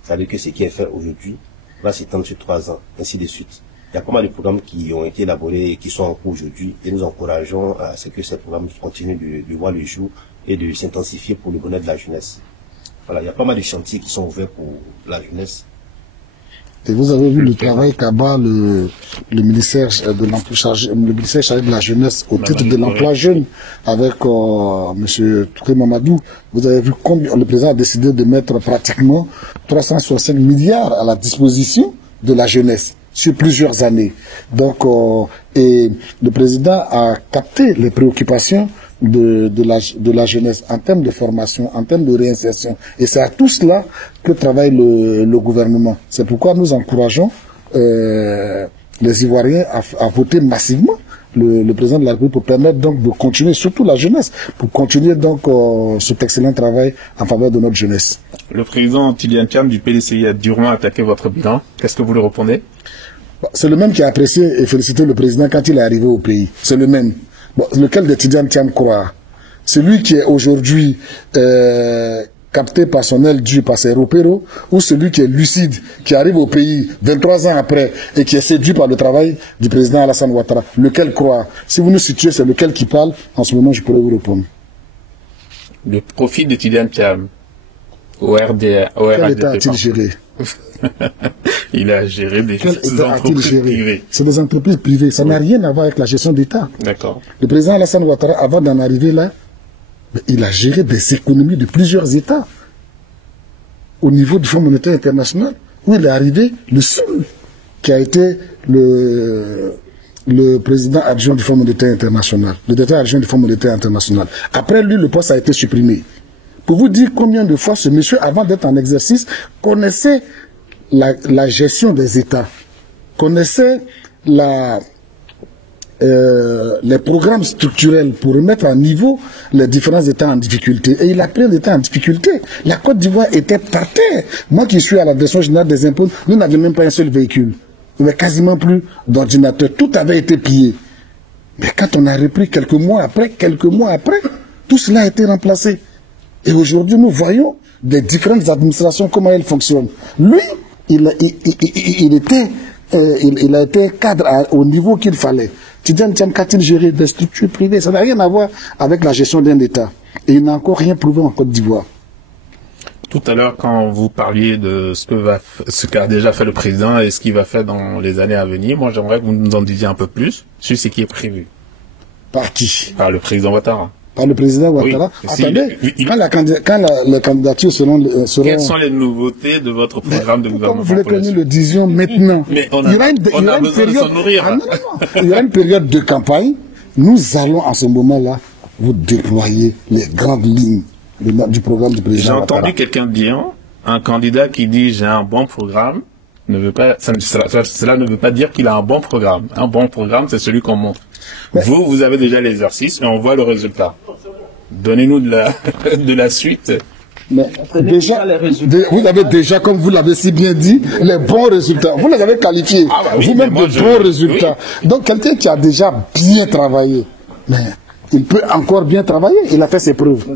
ça veut dire que ce qui est fait aujourd'hui va s'étendre sur 3 ans, ainsi de suite. Il y a pas mal de programmes qui ont été élaborés et qui sont en cours aujourd'hui et nous encourageons à ce que ces programmes continuent de voir le jour et de s'intensifier pour le bonheur de la jeunesse. Voilà, il y a pas mal de chantiers qui sont ouverts pour la jeunesse. Et vous avez vu le travail qu'abat le ministère de l'emploi chargé de la jeunesse au titre de l'emploi jeune avec monsieur Touré Mamadou. Vous avez vu combien le président a décidé de mettre pratiquement 365 milliards à la disposition de la jeunesse sur plusieurs années. Donc, et le président a capté les préoccupations de la jeunesse en termes de formation, en termes de réinsertion. Et c'est à tout cela que travaille le gouvernement. C'est pourquoi nous encourageons les Ivoiriens à voter massivement le président de la République pour permettre donc de continuer, surtout la jeunesse, pour continuer donc cet excellent travail en faveur de notre jeunesse. Le président Tidjane Thiam du PDCI a durement attaqué votre bilan. Qu'est-ce que vous lui répondez? C'est le même qui a apprécié et félicité le président quand il est arrivé au pays. C'est le même. Bon, lequel de Tidjane Thiam croit? Celui qui est aujourd'hui capté par son aile due par ses repéros, ou celui qui est lucide, qui arrive au pays 23 ans après et qui est séduit par le travail du président Alassane Ouattara? Lequel croit? Si vous nous situez, c'est lequel qui parle? En ce moment, je pourrais vous répondre. Le profit de Tidjane Thiam au RDA. Quel état a-t-il géré? Il a géré des entreprises privées. C'est des entreprises privées. Ça n'a rien à voir avec la gestion d'État. D'accord. Le président Alassane Ouattara, avant d'en arriver là, il a géré des économies de plusieurs États. Au niveau du Fonds monétaire international, où il est arrivé, le seul qui a été le président adjoint du Fonds monétaire international, le directeur adjoint du Fonds monétaire international. Après lui, le poste a été supprimé. Pour vous dire combien de fois ce monsieur, avant d'être en exercice, connaissait gestion des États, connaissait les programmes structurels pour remettre à niveau les différents États en difficulté. Et il a pris un État en difficulté. La Côte d'Ivoire était par terre. Moi qui suis à la direction générale des impôts, nous n'avions même pas un seul véhicule. Il n'y avait quasiment plus d'ordinateur. Tout avait été pillé. Mais quand on a repris quelques mois après, tout cela a été remplacé. Et aujourd'hui, nous voyons des différentes administrations, comment elles fonctionnent. Lui, il a été cadre au niveau qu'il fallait. Tidjane Thiam, qu'a-t-il géré des structures privées? Ça n'a rien à voir avec la gestion d'un État. Et il n'a encore rien prouvé en Côte d'Ivoire. Tout à l'heure, quand vous parliez de ce qu'a déjà fait le président et ce qu'il va faire dans les années à venir, moi j'aimerais que vous nous en disiez un peu plus sur ce qui est prévu. Par qui? Par le président Ouattara. Par le président Ouattara. Oui, attendez, quand les candidatures seront... Quelles sont les nouveautés de votre programme de gouvernement? Vous voulez que nous le disions maintenant? Mais on a besoin de s'en nourrir. Il y aura une période de campagne. Nous allons en ce moment-là vous déployer les grandes lignes du programme du président Ouattara. J'ai entendu quelqu'un dire, un candidat qui dit j'ai un bon programme, cela ne veut pas dire qu'il a un bon programme. Un bon programme, c'est celui qu'on montre. Vous avez déjà l'exercice et on voit le résultat. Donnez-nous de la suite. Mais déjà, vous avez déjà, comme vous l'avez si bien dit, les bons résultats. Vous les avez qualifiés. Vous-même de bons résultats. Oui. Donc quelqu'un qui a déjà bien travaillé, mais il peut encore bien travailler. Il a fait ses preuves.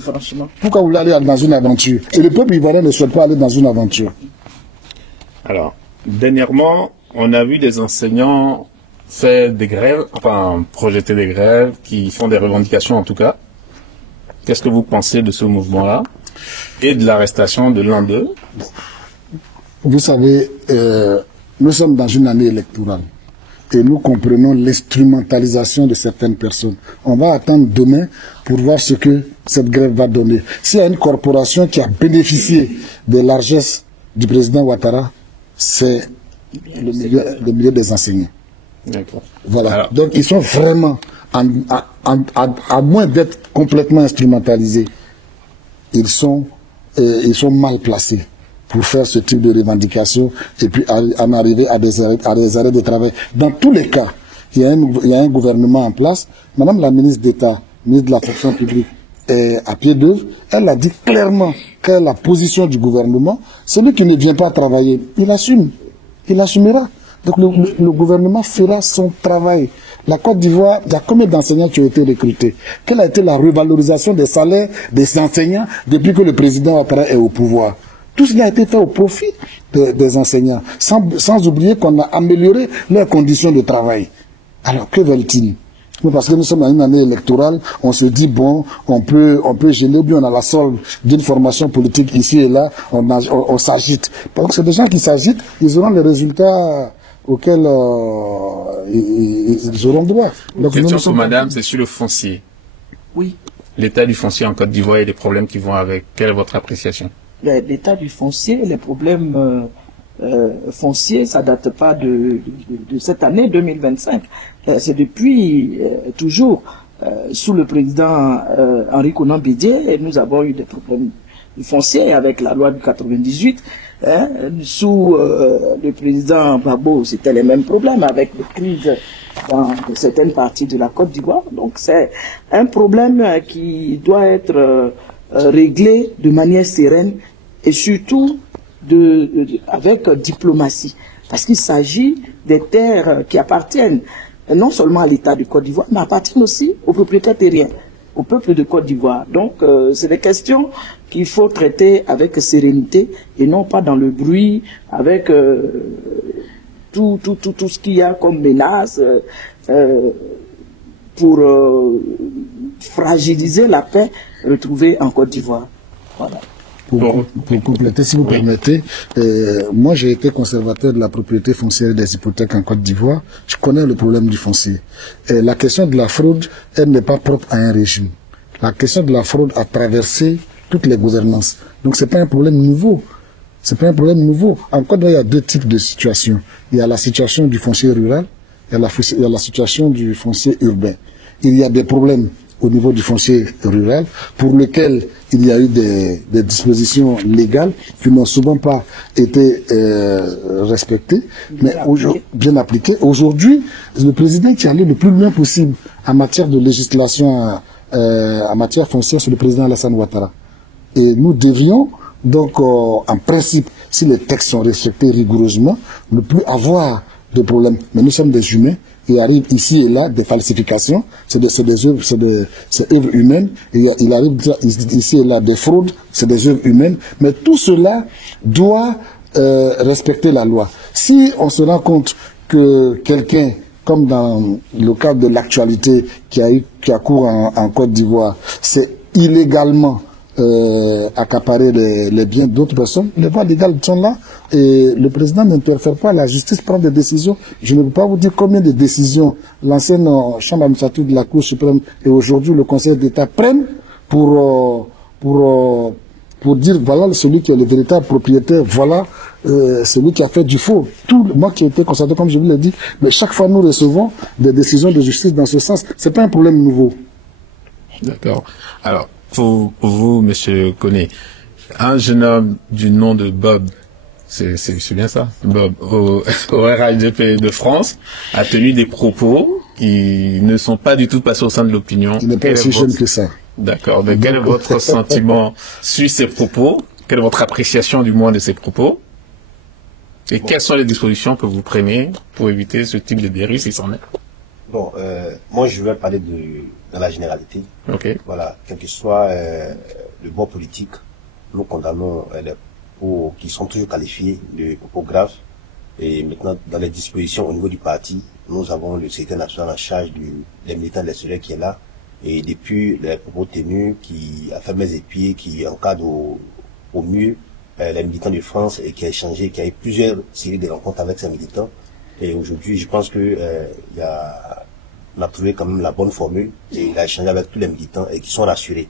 Pourquoi vous voulez aller dans une aventure? Et le peuple ivoirien ne souhaite pas aller dans une aventure. Alors, dernièrement, on a vu des enseignants faire des grèves, enfin projeter des grèves, qui font des revendications en tout cas. Qu'est-ce que vous pensez de ce mouvement-là et de l'arrestation de l'un d'eux? Vous savez, nous sommes dans une année électorale et nous comprenons l'instrumentalisation de certaines personnes. On va attendre demain pour voir ce que cette grève va donner. S'il y a une corporation qui a bénéficié des largesses du président Ouattara, c'est le milieu des enseignants. Voilà. Alors, donc ils sont vraiment, à moins d'être complètement instrumentalisés, ils sont mal placés pour faire ce type de revendication et puis en arriver à des arrêts de travail. Dans tous les cas, il y a un gouvernement en place. Madame la ministre d'État, ministre de la fonction publique, est à pied d'œuvre. Elle a dit clairement que la position du gouvernement, celui qui ne vient pas travailler, il assume. Il assumera. Donc le gouvernement fera son travail. La Côte d'Ivoire, il y a combien d'enseignants qui ont été recrutés? Quelle a été la revalorisation des salaires des enseignants depuis que le président Ouattara est au pouvoir? Tout cela a été fait au profit des enseignants, sans oublier qu'on a amélioré leurs conditions de travail. Alors que veulent-ils? Mais parce que nous sommes dans une année électorale, on se dit bon, on peut gêner, bien on a la solde d'une formation politique ici et là, on s'agite. Donc c'est des gens qui s'agitent, ils auront les résultats auxquels ils auront droit. Donc, question pour madame, c'est sur le foncier. Oui. L'état du foncier en Côte d'Ivoire et les problèmes qui vont avec. Quelle est votre appréciation? L'état du foncier, les problèmes fonciers, ça date pas de cette année 2025. C'est depuis toujours sous le président Henri Konan Bédié, et nous avons eu des problèmes fonciers avec la loi du 98. Sous le président Gbagbo, c'était les mêmes problèmes avec les crises dans certaines parties de la Côte d'Ivoire. Donc c'est un problème qui doit être réglé de manière sereine et surtout avec diplomatie. Parce qu'il s'agit des terres qui appartiennent non seulement à l'État de Côte d'Ivoire, mais appartiennent aussi aux propriétaires terriens, au peuple de Côte d'Ivoire. Donc c'est des questions qu'il faut traiter avec sérénité et non pas dans le bruit, avec tout ce qu'il y a comme menace pour fragiliser la paix retrouvée en Côte d'Ivoire. Voilà. Pour compléter, si vous permettez, moi j'ai été conservateur de la propriété foncière et des hypothèques en Côte d'Ivoire. Je connais le problème du foncier. Et la question de la fraude, elle n'est pas propre à un régime. La question de la fraude a traversé toutes les gouvernances. Donc c'est pas un problème nouveau. C'est pas un problème nouveau. En Côte d'Ivoire, il y a deux types de situations. Il y a la situation du foncier rural, il y a la situation du foncier urbain. Il y a des problèmes au niveau du foncier rural, pour lequel il y a eu des dispositions légales qui n'ont souvent pas été respectées, mais bien appliquées. Aujourd'hui, le président qui est allé le plus loin possible en matière de législation, en matière foncière, c'est le président Alassane Ouattara. Et nous devrions, donc, en principe, si les textes sont respectés rigoureusement, ne plus avoir de problème. Mais nous sommes des humains. Il arrive ici et là des falsifications, c'est œuvres humaines. Il arrive ici et là des fraudes, c'est des œuvres humaines. Mais tout cela doit respecter la loi. Si on se rend compte que quelqu'un, comme dans le cadre de l'actualité qui a cours en Côte d'Ivoire, c'est illégalement accaparer les biens d'autres personnes, les voies légales sont là et le président n'interfère pas, la justice prend des décisions. Je ne peux pas vous dire combien de décisions l'ancienne chambre administrative de la Cour suprême et aujourd'hui le Conseil d'État prennent pour dire voilà celui qui est le véritable propriétaire, voilà celui qui a fait du faux. Moi qui ai été constaté, comme je vous l'ai dit, mais chaque fois nous recevons des décisions de justice dans ce sens. C'est pas un problème nouveau. D'accord. Alors, pour vous, monsieur Koné, un jeune homme du nom de Bob, c'est bien ça, Bob, au RHDP de France, a tenu des propos qui ne sont pas du tout passés au sein de l'opinion. Il n'est pas aussi jeune que ça. D'accord. Mais quel est votre sentiment sur ces propos? Quelle est votre appréciation du moins de ces propos? Et quelles sont les dispositions que vous prenez pour éviter ce type de dérive s'il s'en est? Bon, moi je vais parler dans la généralité. Okay. Voilà, quel que soit le bord politique, nous condamnons les propos qui sont toujours qualifiés de propos graves. Et maintenant, dans les dispositions au niveau du parti, nous avons le secrétaire national en charge des militants de l'extérieur qui est là. Et depuis les propos tenus, qui a fait mes épieds, qui encadre au mieux les militants de France et qui a échangé, qui a eu plusieurs séries de rencontres avec ces militants. Et aujourd'hui, je pense que on a trouvé quand même la bonne formule et il a échangé avec tous les militants et qui sont rassurés.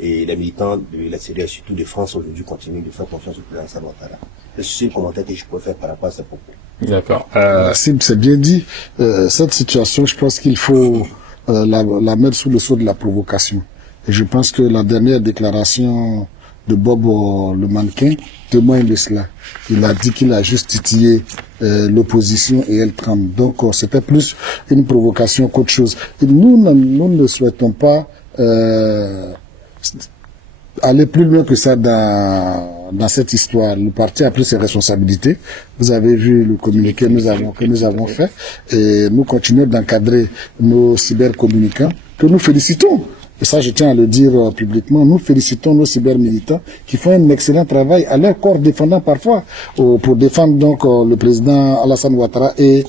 Et les militants de l'extérieur, surtout de France, aujourd'hui continuent de faire confiance au président Alassane Ouattara. C'est ce commentaire que je peux faire par rapport à ces propos. D'accord. C'est bien dit. Cette situation, je pense qu'il faut la mettre sous le sceau de la provocation. Et je pense que la dernière déclaration de Bob le mannequin témoigne de cela. Il a dit qu'il a juste titillé l'opposition et elle tremble. Donc c'était plus une provocation qu'autre chose. Et nous ne souhaitons pas aller plus loin que ça dans cette histoire. Le parti a pris ses responsabilités. vous avez vu le communiqué que nous avons fait et nous continuons d'encadrer nos cybercommunicants que nous félicitons. Et ça, je tiens à le dire publiquement. Nous félicitons nos cybermilitants qui font un excellent travail à leur corps défendant parfois pour défendre donc le président Alassane Ouattara et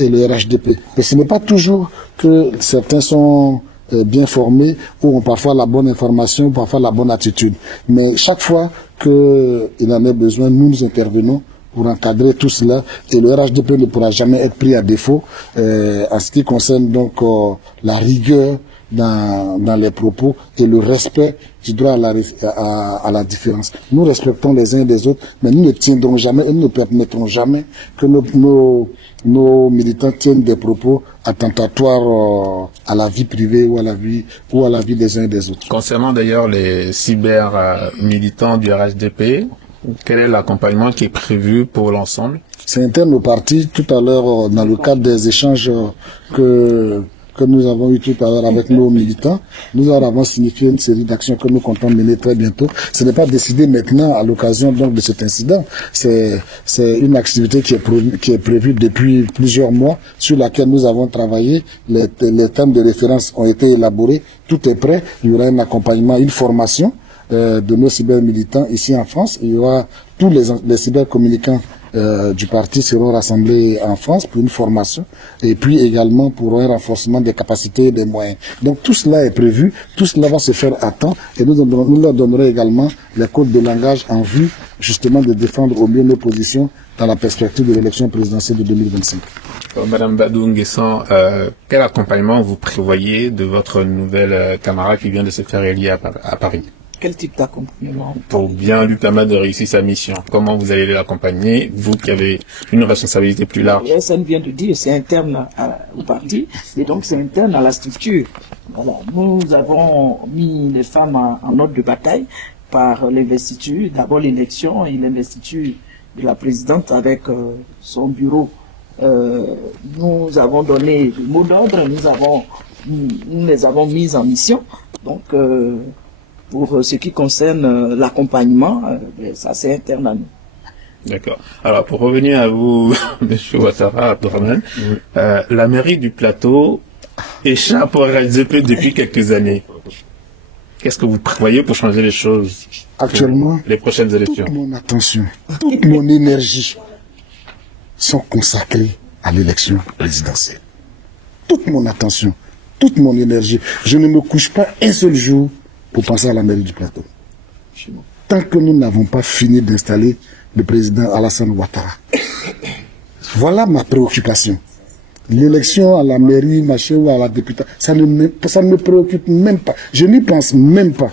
et le RHDP. Mais ce n'est pas toujours que certains sont bien formés ou ont parfois la bonne information, ou parfois la bonne attitude. Mais chaque fois qu'il en est besoin, nous intervenons pour encadrer tout cela, et le RHDP ne pourra jamais être pris à défaut en ce qui concerne donc la rigueur dans les propos et le respect du droit à la différence. Nous respectons les uns des autres, mais nous ne tiendrons jamais et nous ne permettrons jamais que nos militants tiennent des propos attentatoires à la vie privée ou à la vie des uns et des autres. Concernant d'ailleurs les cyber-militants du RHDP, quel est l'accompagnement qui est prévu pour l'ensemble? C'est interne au parti. Tout à l'heure, dans le cadre des échanges que nous avons eu tout à l'heure avec nos militants, nous avons signifié une série d'actions que nous comptons mener très bientôt. Ce n'est pas décidé maintenant à l'occasion donc de cet incident. C'est une activité qui est prévue depuis plusieurs mois, sur laquelle nous avons travaillé. Les thèmes de référence ont été élaborés. Tout est prêt. Il y aura un accompagnement, une formation de nos cyber-militants ici en France. Il y aura tous les cybercommunicants du parti seront rassemblés en France pour une formation et puis également pour un renforcement des capacités et des moyens. Donc tout cela est prévu, tout cela va se faire à temps et nous leur donnerons également les codes de langage en vue justement de défendre au mieux nos positions dans la perspective de l'élection présidentielle de 2025. Madame Badou Nguessan, quel accompagnement vous prévoyez de votre nouvelle camarade qui vient de se faire élire à Paris? Quel type d'accompagnement? Pour bien lui permettre de réussir sa mission. Comment vous allez l'accompagner, vous qui avez une responsabilité plus large? SN vient de dire, c'est interne au parti, et donc c'est interne à la structure. Voilà. Nous avons mis les femmes en ordre de bataille par l'investiture, d'abord l'élection et l'investiture de la présidente avec son bureau. Nous avons donné le mot d'ordre, nous les avons mises en mission. Donc, pour ce qui concerne l'accompagnement, ça c'est interne à nous. D'accord. Alors pour revenir à vous, Monsieur Ouattara Abdourahmane, la mairie du Plateau échappe au RHDP depuis quelques années. Qu'est-ce que vous prévoyez pour changer les choses actuellement? Les prochaines élections. Toute mon attention, toute mon énergie sont consacrées à l'élection présidentielle. Toute mon attention, toute mon énergie. Je ne me couche pas un seul jour pour penser à la mairie du Plateau. Tant que nous n'avons pas fini d'installer le président Alassane Ouattara. Voilà ma préoccupation. L'élection à la mairie, ou à la députée, ça ne me préoccupe même pas. Je n'y pense même pas.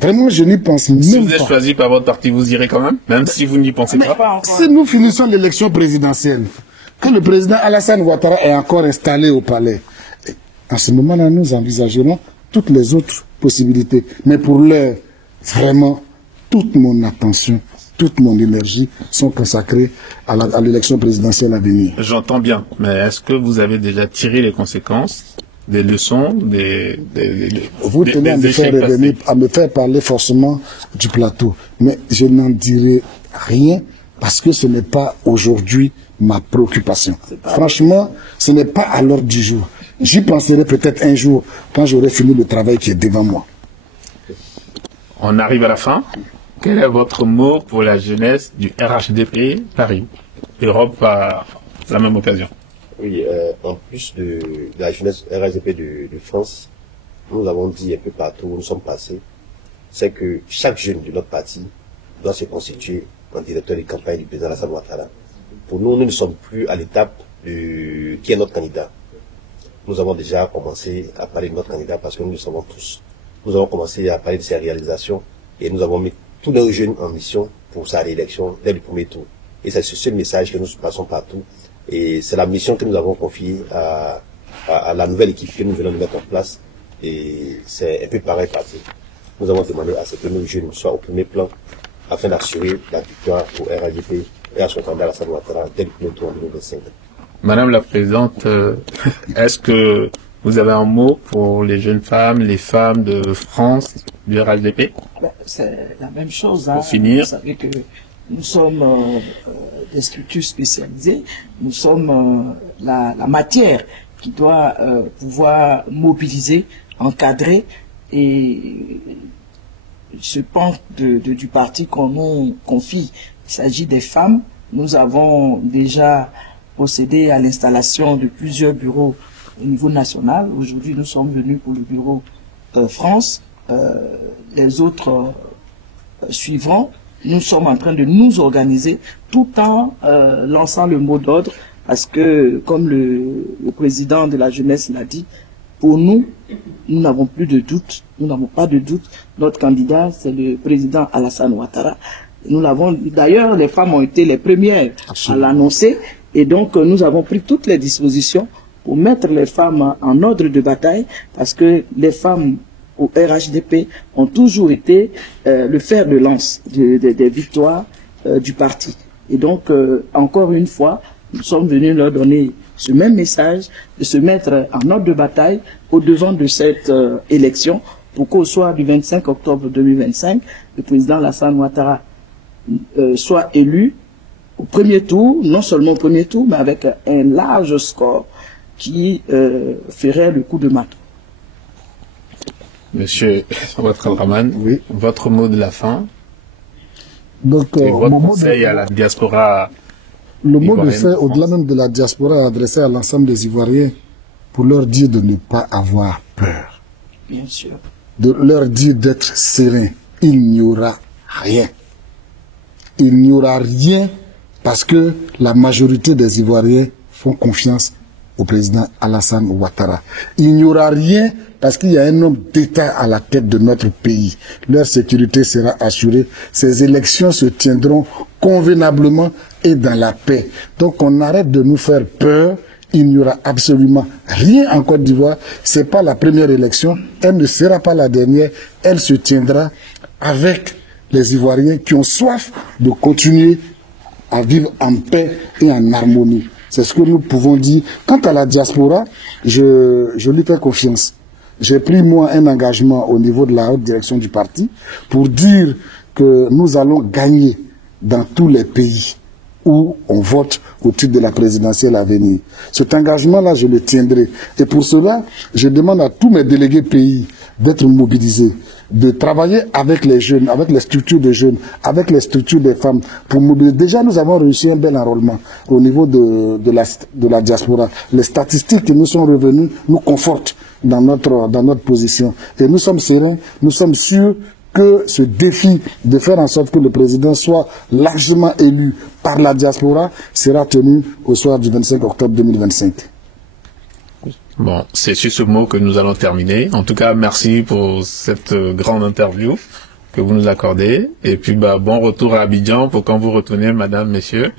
Vraiment, je n'y pense même pas. Si vous êtes choisi par votre parti, vous irez quand même si vous n'y pensez pas. Si nous finissons l'élection présidentielle, que le président Alassane Ouattara est encore installé au palais, en ce moment-là, nous envisagerons toutes les autres possibilités. Mais pour l'heure, vraiment, toute mon attention, toute mon énergie sont consacrées à l'élection présidentielle à venir. J'entends bien, mais est-ce que vous avez déjà tiré les conséquences, des leçons, vous tenez à me faire parler forcément du Plateau, mais je n'en dirai rien parce que ce n'est pas aujourd'hui ma préoccupation. Franchement, ce n'est pas à l'ordre du jour. J'y penserai peut-être un jour quand j'aurai fini le travail qui est devant moi. On arrive à la fin. Quel est votre mot pour la jeunesse du RHDP Paris? Europe à la même occasion. Oui, en plus de la jeunesse RHDP de France, nous avons dit un peu partout où nous sommes passés, c'est que chaque jeune de notre parti doit se constituer en directeur de campagne du président Alassane Ouattara. Pour nous, nous ne sommes plus à l'étape de qui est notre candidat. Nous avons déjà commencé à parler de notre candidat parce que nous le savons tous. Nous avons commencé à parler de ses réalisations et nous avons mis tous nos jeunes en mission pour sa réélection dès le premier tour. Et c'est ce message que nous passons partout. Et c'est la mission que nous avons confiée à la nouvelle équipe que nous venons de mettre en place. Et c'est un peu pareil partout. Nous avons demandé à ce que nos jeunes soient au premier plan afin d'assurer la victoire au RHDP et à son candidat Alassane Ouattara dès le premier tour en 2025. Madame la Présidente, est-ce que vous avez un mot pour les jeunes femmes, les femmes de France, du RHDP? C'est la même chose. Pour finir. Vous savez que nous sommes des structures spécialisées, nous sommes la matière qui doit pouvoir mobiliser, encadrer et ce pan du parti qu'on nous confie. Il s'agit des femmes. Nous avons déjà procédé à l'installation de plusieurs bureaux au niveau national. Aujourd'hui, nous sommes venus pour le bureau France. Les autres suivront. Nous sommes en train de nous organiser tout en lançant le mot d'ordre parce que, comme le président de la jeunesse l'a dit, pour nous, nous n'avons plus de doute, nous n'avons pas de doute. Notre candidat, c'est le président Alassane Ouattara. Nous l'avons, d'ailleurs, les femmes ont été les premières à l'annoncer et donc nous avons pris toutes les dispositions pour mettre les femmes en ordre de bataille parce que les femmes au RHDP ont toujours été le fer de lance des victoires du parti. Et donc, encore une fois, nous sommes venus leur donner ce même message, de se mettre en ordre de bataille au devant de cette élection pour qu'au soir du 25 octobre 2025, le président Alassane Ouattara soit élu au premier tour, non seulement au premier tour, mais avec un large score qui ferait le coup de marteau. Monsieur Ouattara Draman, Oui. votre mot de la fin Donc, et votre mon mot conseil à la diaspora le mot de ivoirienne fait, de au-delà France. même de la diaspora, adressé à l'ensemble des Ivoiriens, pour leur dire de ne pas avoir peur, Bien sûr. de leur dire d'être serein. Il n'y aura rien. Il n'y aura rien parce que la majorité des Ivoiriens font confiance au président Alassane Ouattara. Il n'y aura rien parce qu'il y a un homme d'État à la tête de notre pays. Leur sécurité sera assurée. Ces élections se tiendront convenablement et dans la paix. Donc on arrête de nous faire peur. Il n'y aura absolument rien en Côte d'Ivoire. C'est pas la première élection. Elle ne sera pas la dernière. Elle se tiendra avec les Ivoiriens qui ont soif de continuer à vivre en paix et en harmonie. C'est ce que nous pouvons dire. Quant à la diaspora, je lui fais confiance. J'ai pris moi un engagement au niveau de la haute direction du parti pour dire que nous allons gagner dans tous les pays où on vote au titre de la présidentielle à venir. Cet engagement-là, je le tiendrai. Et pour cela, je demande à tous mes délégués pays d'être mobilisés, de travailler avec les jeunes, avec les structures de jeunes, avec les structures des femmes, pour mobiliser. Déjà, nous avons réussi un bel enrôlement au niveau de la diaspora. Les statistiques qui nous sont revenues nous confortent dans notre position. Et nous sommes sereins, nous sommes sûrs que ce défi de faire en sorte que le président soit largement élu par la diaspora sera tenu au soir du 25 octobre 2025. Bon, c'est sur ce mot que nous allons terminer. En tout cas, merci pour cette grande interview que vous nous accordez. Et puis, bon retour à Abidjan pour quand vous retournez, madame, messieurs.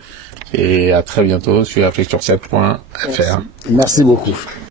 Et à très bientôt sur afrique7.fr. Merci beaucoup.